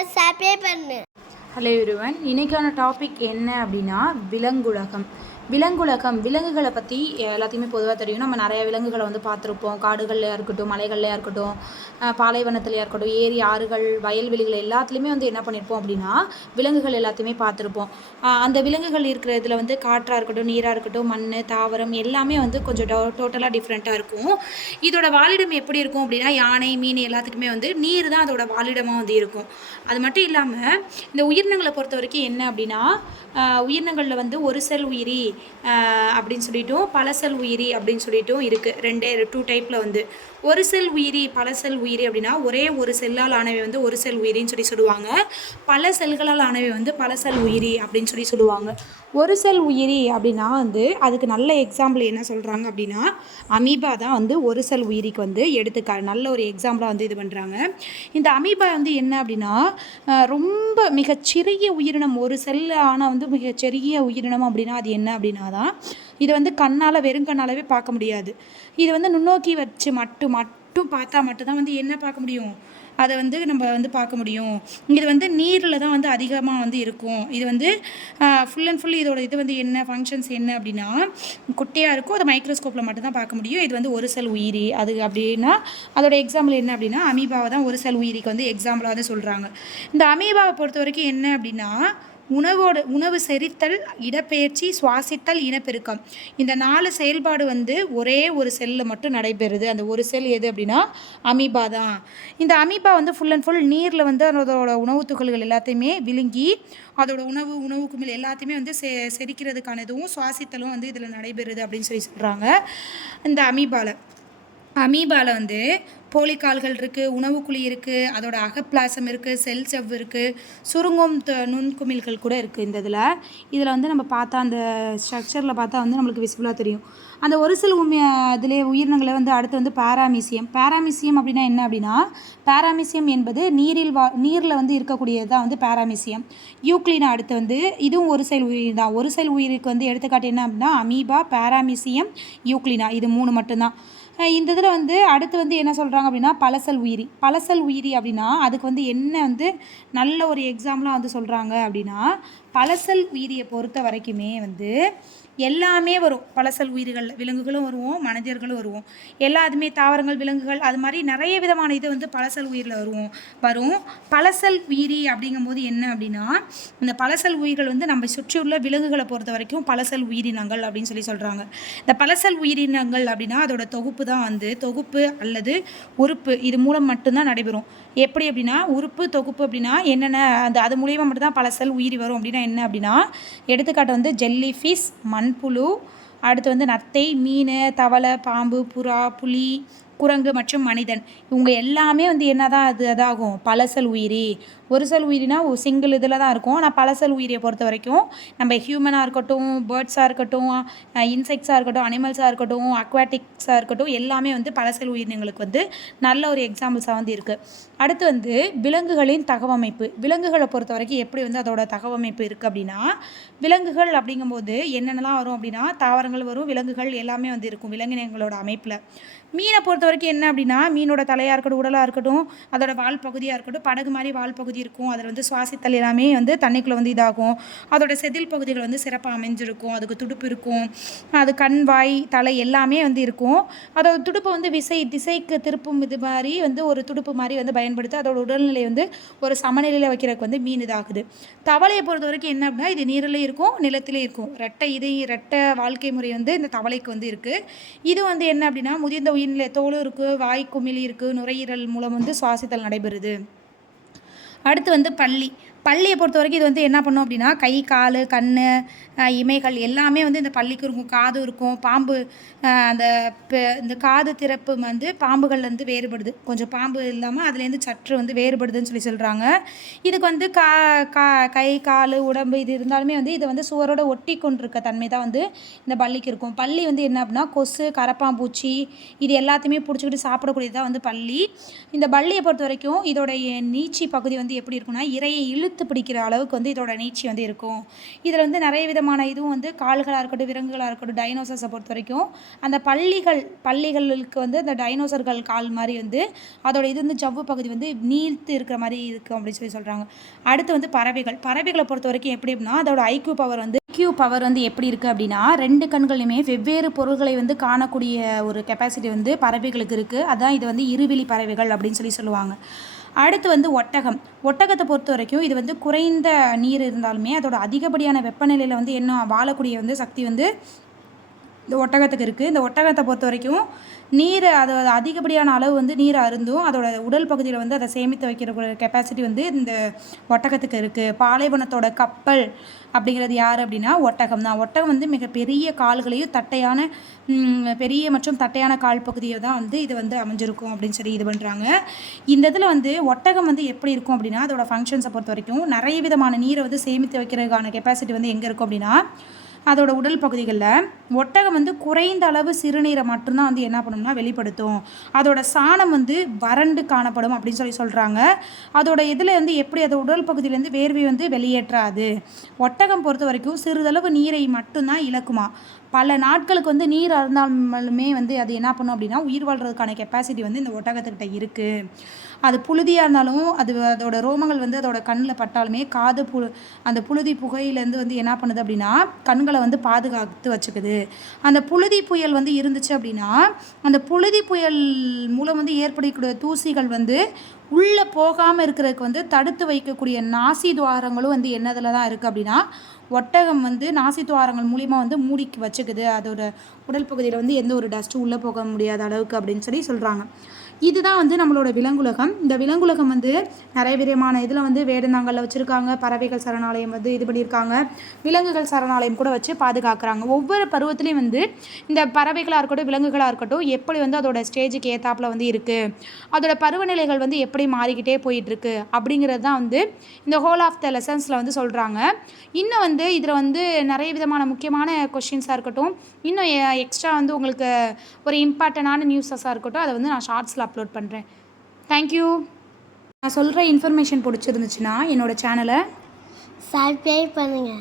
Subscribe பண்ணு. Hello everyone, இன்றைக்கான topic என்ன அப்படின்னா விலங்குலகம். விலங்குகளை பற்றி எல்லாத்தையுமே பொதுவாக தெரியும். நம்ம நிறையா விலங்குகளை வந்து பார்த்துருப்போம். காடுகள்லையாக இருக்கட்டும், மலைகள்லையாக இருக்கட்டும், பாலைவனத்துலையாக இருக்கட்டும், ஏரி, ஆறுகள், வயல்வெளிகள் எல்லாத்துலேயுமே வந்து என்ன பண்ணியிருப்போம் அப்படின்னா விலங்குகள் எல்லாத்தையுமே பார்த்துருப்போம். அந்த விலங்குகள் இருக்கிற இதில் வந்து காற்றாக இருக்கட்டும், நீராக இருக்கட்டும், மண், தாவரம் எல்லாமே வந்து கொஞ்சம் டோட்டலாக டிஃப்ரெண்ட்டாக இருக்கும். இதோட வாழிடம் எப்படி இருக்கும் அப்படின்னா யானை, மீன் எல்லாத்துக்குமே வந்து நீர் தான் அதோட வாழிடமாக வந்து இருக்கும். அது மட்டும் இல்லாமல் இந்த உயிரினங்களை பொறுத்த வரைக்கும் என்ன அப்படின்னா உயிரினங்களில் வந்து ஒரு செல் உயிரி அப்படின்னு சொல்லிட்டும் பல செல் உயிரி அப்படின்னு சொல்லிட்டும் இருக்குது. டூ டைப்பில் வந்து ஒரு செல் உயிரி, பல செல் உயிரி அப்படின்னா ஒரே ஒரு செல்லால் ஆனவை வந்து ஒரு செல் உயிரின்னு சொல்லுவாங்க. பல செல்களால் ஆனவை வந்து பல செல் உயிரி அப்படின்னு சொல்லுவாங்க. ஒரு செல் உயிரி அப்படின்னா வந்து அதுக்கு நல்ல எக்ஸாம்பிள் என்ன சொல்கிறாங்க அப்படின்னா அமீபா தான் வந்து ஒரு செல் உயிரிக்கு வந்து நல்ல ஒரு எக்ஸாம்பிளாக வந்து இது பண்ணுறாங்க. இந்த அமீபா வந்து என்ன அப்படின்னா ரொம்ப மிகச்சிறிய உயிரினம், ஒரு செல்ல ஆனால் வந்து மிகச்சிறிய உயிரினம் அப்படின்னா அது என்ன அப்படின்னா தான் இது வந்து வெறுங்கண்ணாலவே பார்க்க முடியாது. இது வந்து நுண்ணோக்கி வச்சு மட்டும் பார்த்தா மட்டும்தான் வந்து என்ன பார்க்க முடியும், அதை வந்து நம்ம வந்து பார்க்க முடியும். இது வந்து நீரில் தான் வந்து அதிகமாக வந்து இருக்கும். இது வந்து ஃபுல் அண்ட் ஃபுல் இதோட இது வந்து என்ன ஃபங்க்ஷன்ஸ் என்ன அப்படின்னா குட்டையாக இருக்கும். அதை மைக்ரோஸ்கோப்பில் மட்டும்தான் பார்க்க முடியும். இது வந்து ஒரு செல் உயிரி. அது அப்படின்னா அதோட எக்ஸாம்பிள் என்ன அப்படின்னா அமீபாவை தான் ஒரு செல் உயிரிக்கு வந்து எக்ஸாம்பிளாக வந்து சொல்கிறாங்க. இந்த அமீபாவை பொறுத்த வரைக்கும் என்ன அப்படின்னா உணவு செரித்தல், இடப்பெயர்ச்சி, சுவாசித்தல், இனப்பெருக்கம், இந்த 4 செயல்பாடு வந்து ஒரே ஒரு செல்லில் மட்டும் நடைபெறுது. அந்த ஒரு செல் எது அப்படின்னா அமீபா தான். இந்த அமீபா வந்து ஃபுல் அண்ட் ஃபுல் நீரில் வந்து அதோட உணவு துகள்கள் எல்லாத்தையுமே விழுங்கி அதோட உணவு குமிழ் எல்லாத்தையுமே வந்து செரிக்கிறதுக்கான இதுவும் சுவாசித்தலும் வந்து இதில் நடைபெறுது அப்படின்னு சொல்கிறாங்க. இந்த அமீபாவில் வந்து போலிக்கால்கள் இருக்குது, உணவுக்குழி இருக்குது, அதோட அகப்பிளாசம் இருக்குது, செல் செவ் இருக்குது, சுருங்கும் நுண்குமிழ்கள் கூட இருக்குது. இதில் வந்து நம்ம பார்த்தா அந்த ஸ்ட்ரக்சரில் பார்த்தா வந்து நம்மளுக்கு விசிபிளாக தெரியும். அந்த ஒரு சில இதிலே உயிரினங்களை வந்து அடுத்து வந்து பேராமீசியம் அப்படின்னா என்ன அப்படின்னா பேராமீசியம் என்பது நீரில் வந்து இருக்கக்கூடியது தான் வந்து பேராமீசியம். யூக்ளினா அடுத்து வந்து இதுவும் ஒரு செல் உயிர் தான். ஒரு செல் உயிருக்கு வந்து எடுத்துக்காட்டு என்ன அப்படின்னா அமீபா, பேராமீசியம், யூக்ளினா, இது 3 மட்டும்தான். இந்த இதில் வந்து அடுத்து வந்து என்ன சொல்கிறாங்க அப்படின்னா பலசல் உயிரி அப்படின்னா அதுக்கு வந்து என்ன வந்து நல்ல ஒரு எக்ஸாம்பிளாக வந்து சொல்கிறாங்க அப்படின்னா பலசல் உயிரியை பொறுத்த வரைக்குமே வந்து எல்லாமே வரும். பலசல் உயிர்கள், விலங்குகளும் வருவோம், மனிதர்களும் வருவோம், எல்லாத்துமே தாவரங்கள், விலங்குகள், அது மாதிரி நிறைய விதமான இது வந்து பலசல் உயிரில் வரும். பலசல் உயிரி அப்படிங்கும்போது என்ன அப்படின்னா இந்த பலசல் உயிர்கள் வந்து நம்ம சுற்றியுள்ள விலங்குகளை பொறுத்த வரைக்கும் பலசல் உயிரினங்கள் அப்படின்னு சொல்கிறாங்க. இந்த பலசல் உயிரினங்கள் அப்படின்னா அதோட தொகுப்பு அல்லது உறுப்பு, இது மூலம் மட்டும்தான் நடைபெறும். எப்படி அப்படின்னா உறுப்பு, தொகுப்பு அப்படின்னா என்னென்ன அது மூலியமாக மட்டும்தான் பலசல் உயிரி வரும். அப்படின்னா என்ன அப்படின்னா எடுத்துக்காட்டு வந்து ஜெல்லி ஃபிஷ், மண்புழு, அடுத்து வந்து நத்தை, மீன், தவளை, பாம்பு, புறா, புலி, குரங்கு மற்றும் மனிதன், இவங்க எல்லாமே வந்து என்னதான் அதாகும் பலசல் உயிரி. ஒரு செல் உயிரினா சிங்கிள் இதில் தான் இருக்கும். ஆனால் பலசல் உயிரியை பொறுத்த வரைக்கும் நம்ம ஹியூமனாக இருக்கட்டும், பேர்ட்ஸாக இருக்கட்டும், இன்செக்ட்ஸாக இருக்கட்டும், அனிமல்ஸாக இருக்கட்டும், அக்வாட்டிக்ஸாக இருக்கட்டும், எல்லாமே வந்து பலசல் உயிரினங்களுக்கு வந்து நல்ல ஒரு எக்ஸாம்பிள்ஸாக வந்து இருக்குது. அடுத்து வந்து விலங்குகளின் தகவமைப்பு. விலங்குகளை பொறுத்த வரைக்கும் எப்படி வந்து அதோட தகவமைப்பு இருக்குது அப்படின்னா விலங்குகள் அப்படிங்கும்போது என்னென்னலாம் வரும் அப்படின்னா தாவரங்கள் வரும், விலங்குகள் எல்லாமே வந்து இருக்கும் விலங்கினங்களோட அமைப்பில். மீனை பொறுத்த வரைக்கும் என்ன அப்படின்னா மீனோட தலையாக இருக்கட்டும், உடலாக இருக்கட்டும், அதோட வால் பகுதியாக இருக்கட்டும், படகு மாதிரி வால் பகுதி இருக்கும். அதில் வந்து சுவாசித்தல் எல்லாமே வந்து தண்ணிக்குள்ளே வந்து இதாகும். அதோட செதில் பகுதிகள் வந்து சிறப்பாக அமைஞ்சிருக்கும். அதுக்கு துடுப்பு இருக்கும். அது கண், வாய், தலை எல்லாமே வந்து இருக்கும். அதோட துடுப்பை வந்து திசைக்கு திருப்பும் இது மாதிரி வந்து ஒரு துடுப்பு மாதிரி வந்து பயன்படுத்தி அதோட உடல்நிலை வந்து ஒரு சமநிலையில் வைக்கிறதுக்கு வந்து மீன் இதாகுது. தவளையை பொறுத்த வரைக்கும் என்ன அப்படின்னா இது நீரில் இருக்கும், நிலத்திலே இருக்கும். ரெட்டை வாழ்க்கை முறை வந்து இந்த தவளைக்கு வந்து இருக்குது. இது வந்து என்ன அப்படின்னா முதிர்ந்த உயிர்நிலை தோலும் இருக்குது, வாய் குமிழி இருக்குது, நுரையீரல் மூலம் வந்து சுவாசித்தல் நடைபெறுது. அடுத்து வந்து பல்லியை பொறுத்த வரைக்கும் இது வந்து என்ன பண்ணும் அப்படின்னா கை, கால், கண், இமைகள் எல்லாமே வந்து இந்த பல்லிக்கு இருக்கும். காது இருக்கும். பாம்பு, இந்த காது திறப்பு வந்து பாம்புகள்லேருந்து வேறுபடுது. கொஞ்சம் பாம்பு இல்லாமல் அதுலேருந்து சற்று வந்து வேறுபடுதுன்னு சொல்கிறாங்க. இதுக்கு வந்து கை, கால், உடம்பு இது இருந்தாலுமே வந்து இதை வந்து சுவரோட ஒட்டி கொண்டிருக்க தன்மை தான் வந்து இந்த பல்லிக்கு இருக்கும். பல்லி வந்து என்ன அப்படின்னா கொசு, கரப்பாம்பூச்சி இது எல்லாத்தையுமே பிடிச்சிக்கிட்டு சாப்பிடக்கூடியது தான் வந்து பல்லி. இந்த பல்லியை பொறுத்த வரைக்கும் இதோடைய நீச்சி பகுதி வந்து எப்படி இருக்குன்னா இரையை இழுத்து பிடிக்கிற அளவுக்கு வந்து இதோட நீட்சி வந்து இருக்கும். இதில் வந்து நிறைய விதமான இதுவும் வந்து கால்களாக இருக்கட்டும், விலங்குகளாக இருக்கட்டும், டைனோசர்ஸை பொறுத்த வரைக்கும் அந்த பல்லிகளுக்கு வந்து அந்த டைனோசர்கள் கால் மாதிரி வந்து அதோட இது வந்து ஜவ்வு பகுதி வந்து நீர்த்து இருக்கிற மாதிரி இருக்கும் அப்படின்னு சொல்கிறாங்க. அடுத்து வந்து பறவைகளை பொறுத்த வரைக்கும் எப்படி அப்படின்னா அதோட ஐக்யூ பவர் வந்து எப்படி இருக்குது அப்படின்னா 2 கண்களையுமே வெவ்வேறு பொருள்களை வந்து காணக்கூடிய ஒரு கெப்பாசிட்டி வந்து பறவைகளுக்கு இருக்குது. அதான் இது வந்து இருவிழி பறவைகள் அப்படின்னு சொல்லுவாங்க. அடுத்து வந்து ஒட்டகத்தை பொறுத்த வரைக்கும் இது வந்து குறைந்த நீர் இருந்தாலுமே அதோட அதிகப்படியான வெப்பநிலையில் வந்து என்ன வாழக்கூடிய வந்து சக்தி வந்து இந்த ஒட்டகத்துக்கு இருக்குது. இந்த ஒட்டகத்தை பொறுத்த வரைக்கும் நீர் அதோட அதிகப்படியான அளவு வந்து நீர் அருந்தும் அதோட உடல் பகுதியில் வந்து அதை சேமித்து வைக்கிற கெப்பாசிட்டி வந்து இந்த ஒட்டகத்துக்கு இருக்குது. பாலைவனத்தோட கப்பல் அப்படிங்கிறது யார் அப்படின்னா ஒட்டகம் தான். ஒட்டகம் வந்து மிகப்பெரிய கால்களையும் பெரிய மற்றும் தட்டையான கால் பகுதியை தான் வந்து இது வந்து அமைஞ்சிருக்கும் அப்படின்னு இது பண்ணுறாங்க. இந்த இதில் வந்து ஒட்டகம் வந்து எப்படி இருக்கும் அப்படின்னா அதோட ஃபங்க்ஷன்ஸை பொறுத்த வரைக்கும் நிறைய விதமான நீரை வந்து சேமித்து வைக்கிறதுக்கான கெப்பாசிட்டி வந்து எங்கே இருக்கும் அப்படின்னா அதோட உடல் பகுதிகளில் ஒட்டகம் வந்து குறைந்த அளவு சிறுநீரை மட்டும்தான் வந்து என்ன பண்ணும்னா வெளிப்படுத்தும். அதோட சாணம் வந்து வறண்டு காணப்படும் அப்படின்னு சொல்கிறாங்க. அதோட இதில் வந்து எப்படி அதோட உடல் பகுதியிலேருந்து வேர்வை வந்து வெளியேற்றாது. ஒட்டகம் பொறுத்த வரைக்கும் சிறிதளவு நீரை மட்டும்தான் இழக்குமா. பல நாட்களுக்கு வந்து நீர் அருந்தாலுமே வந்து அது என்ன பண்ணும் அப்படின்னா உயிர் வாழ்கிறதுக்கான கெப்பாசிட்டி வந்து இந்த ஒட்டகத்துக்கிட்ட இருக்குது. அது புழுதியாக இருந்தாலும் அதோட ரோமங்கள் வந்து அதோட கண்ணில் பட்டாலுமே அந்த புழுதி புகையிலேருந்து வந்து என்ன பண்ணுது அப்படின்னா கண்களை வந்து பாதுகாத்து வச்சுக்குது. அந்த புழுதி புயல் வந்து இருந்துச்சு அப்படின்னா அந்த புழுதி புயல் மூலம் வந்து ஏற்படக்கூடிய தூசிகள் வந்து உள்ளே போகாமல் இருக்கிறதுக்கு வந்து தடுத்து வைக்கக்கூடிய நாசி துவாரங்களும் வந்து என்னதில் தான் இருக்குது அப்படின்னா ஒட்டகம் வந்து நாசி துவாரங்கள் மூலிமா வந்து மூடிக்கு வச்சுக்குது. அதோட உடல் பகுதியில் வந்து எந்த ஒரு டஸ்ட்டும் உள்ளே போக முடியாத அளவுக்கு அப்படின்னு சொல்கிறாங்க. இதுதான் வந்து நம்மளோட விலங்குலகம். இந்த விலங்குலகம் வந்து நிறைய விதமான இதில் வந்து வேடந்தாங்கல்ல வச்சுருக்காங்க. பறவைகள் சரணாலயம் வந்து இது பண்ணியிருக்காங்க. விலங்குகள் சரணாலயம் கூட வச்சு பாதுகாக்கிறாங்க. ஒவ்வொரு பருவத்துலேயும் வந்து இந்த பறவைகளாக இருக்கட்டும் விலங்குகளாக இருக்கட்டும் எப்படி வந்து அதோட ஸ்டேஜுக்கு ஏற்றாப்புல வந்து இருக்குது, அதோட பருவநிலைகள் வந்து எப்படி மாறிக்கிட்டே போயிட்டுருக்கு அப்படிங்கிறது தான் வந்து இந்த ஹோல் ஆஃப் த லெசன்ஸில் வந்து சொல்கிறாங்க. இன்னும் வந்து இதில் வந்து நிறைய விதமான முக்கியமான கொஷின்ஸாக இருக்கட்டும், இன்னும் எக்ஸ்ட்ரா வந்து உங்களுக்கு ஒரு இம்பார்ட்டண்டான நியூஸஸாக இருக்கட்டும் அதை வந்து நான் ஷார்ட்ஸில் அப்லோட் பண்ணுறேன். தேங்க்யூ. நான் சொல்கிற இன்ஃபர்மேஷன் பிடிச்சிருந்துச்சுன்னா என்னோடய சேனலை சப்ஸ்கிரைப் பண்ணுங்கள்.